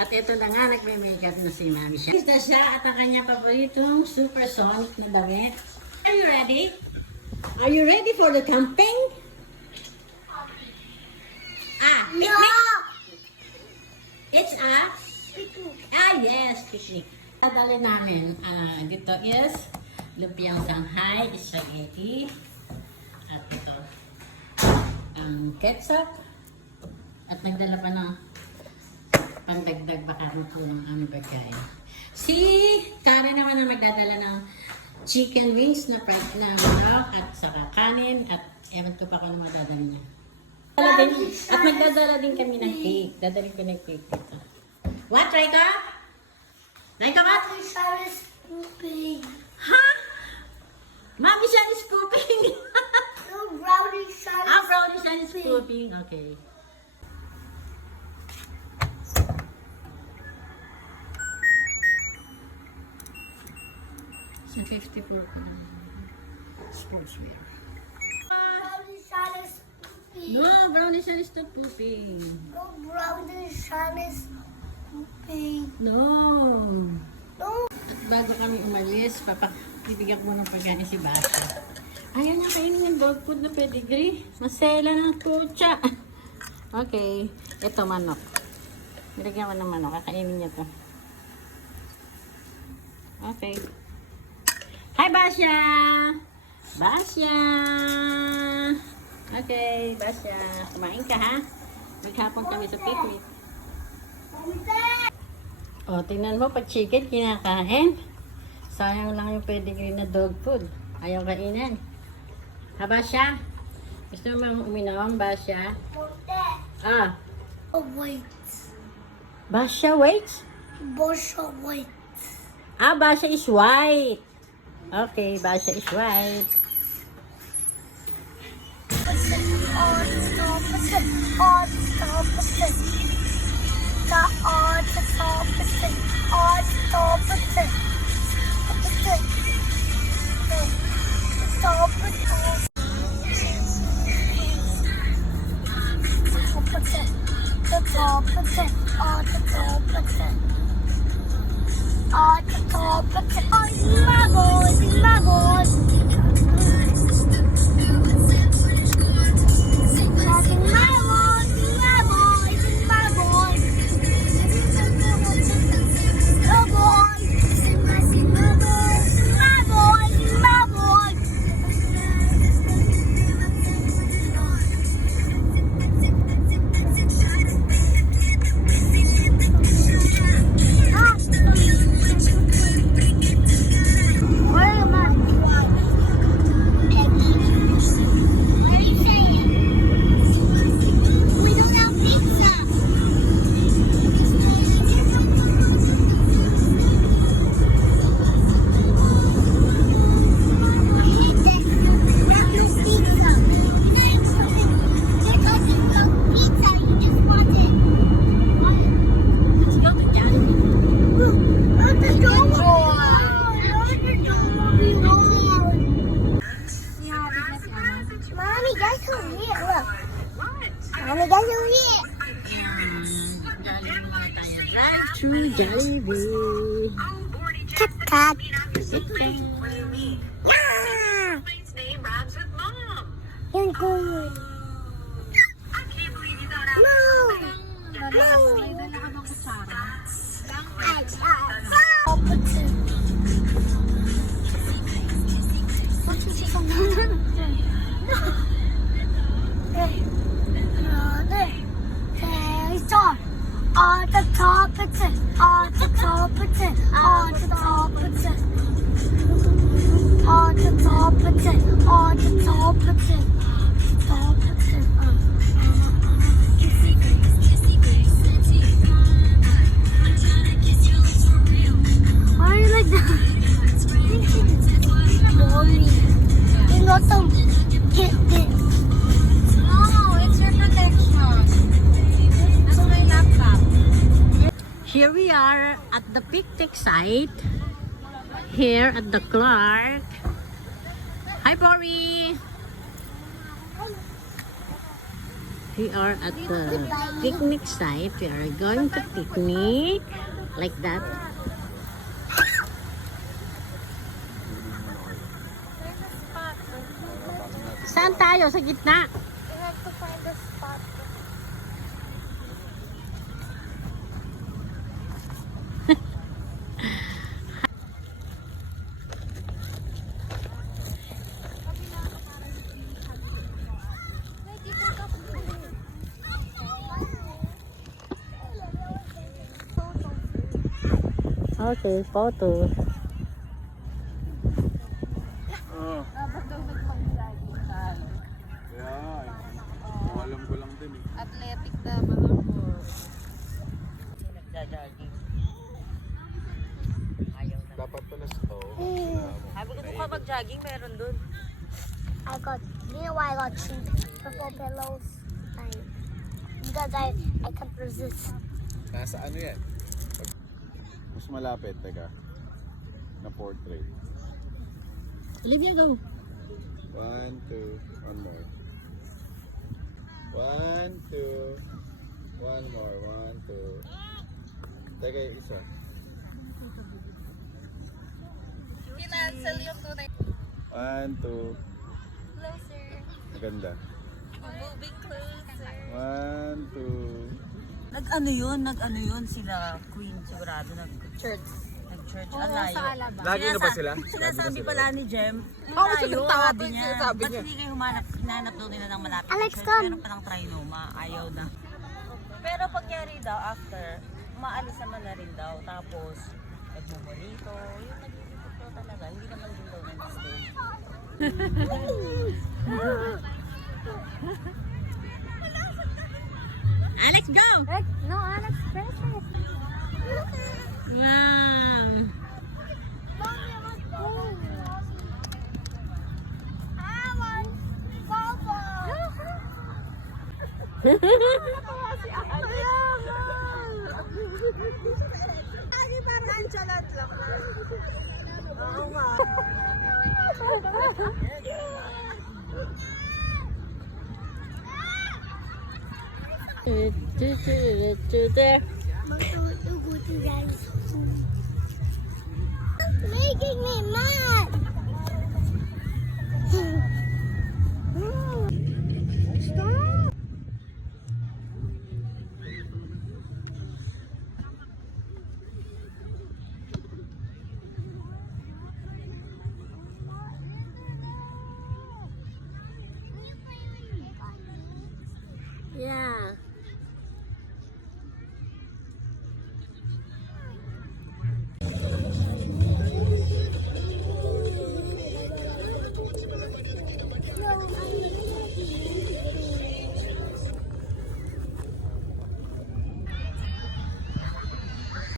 At ito na nga, nagme-makeup na si Mami siya. Isa siya at ang kanyang paboritong supersonic na damit. Are you ready? Are you ready for the camping? Picnic! It's a? Yes, picnic. Dadali namin, dito is lumpiang Shanghai, spaghetti. At ito, ang ketchup. At nagdala pa ng pandagdag baka po ng aming pagkain. Si Karen naman ang magdadala ng chicken wings na manok at saka kanin at ewan ko pa kung ano magdadala niya. At magdadala din kami ng cake. Dadalhin ko ng cake dito. What, Raika? Raika, what? Mami is pooping. Ha? Mami siya is pooping. No, brownie son is Brownie siya is pooping. Okay. Sa 54 sportswear. Brownie son is pooping. No, brownie siya is not pooping. No, brownie son is pooping. No. No. At bago kami umalis, bibigyan ko ng pagkain si Basha. Ayaw niya kainin yung dog food na pedigree. Masela ng kutsa. Okay. Ito manok. Nilagyan ko ng manok. Kakainin niya to. Okay. Hi, Basha! Basha! Okay, Basha. Kumain ka, ha? Maghapon kami sa picnic. O, tingnan mo, pag chicken, kinakain. Sayang lang yung pedigree na dog food. Ayaw kainin. Ha, Basha? Gusto mo uminom, Basha? Oh, wait. Basha, wait? Basha, wait. Basha is white. Okay, Basha is white. Mommy, guys over here. Look. Mommy, guys over here. Drive-thru Jollibee. Cut, cut. Yung good. No. On the top of it, on the top of it, on the top of it, on the top of it, on the top of it, top of it. Why are you like that? Boring. You got some get this. No, it's your protection. Nasa my laptop. Here we are at the picnic site. Here at the Clark. Hi, Bori! We are at the picnic site. We are going to picnic like that. There's a spot. Saan tayo? Sa gitna? We have to find a spot. Okay, photo. Oo. Dapat daw nagpag-jogging tayo. Kaya nga eh. Alam ko lang din eh. Athletic naman ako. Nagja-jogging. Ayaw na. Dapat pala slow. Sabi ko ka mag-jogging, meron dun. I got, you know why I got cheap purple pillows? Because I can't resist. Nasa ano yan? Mas malapit, teka. Na portrait. Olivia, go. 1, 2, one more. 1, 2, one more. 1, 2. Teka, yung isa. Kinancel yung tunay. 1, 2. Closer. Maganda. Moving closer. 1, 2. Nag-ano yun sila Queen sigurado nag-church. Nag-church, ang layo. Lagi na ba sila? Sinasabi pala ni Jem, Oo, layo, tawa sabi ko yung niya. sinasabi Ba't niya. hindi kayo hinanap daw nila ng malapit Alex, na church? come. Meron pa ng trinoma, ayaw na. Pero pagyari daw after, maalis naman na rin daw. Tapos, nagmumulito, yung naglilipot daw talaga, hindi naman din daw nag-stay. Alex, go! No, Alex, press it. Wow! Making me mad.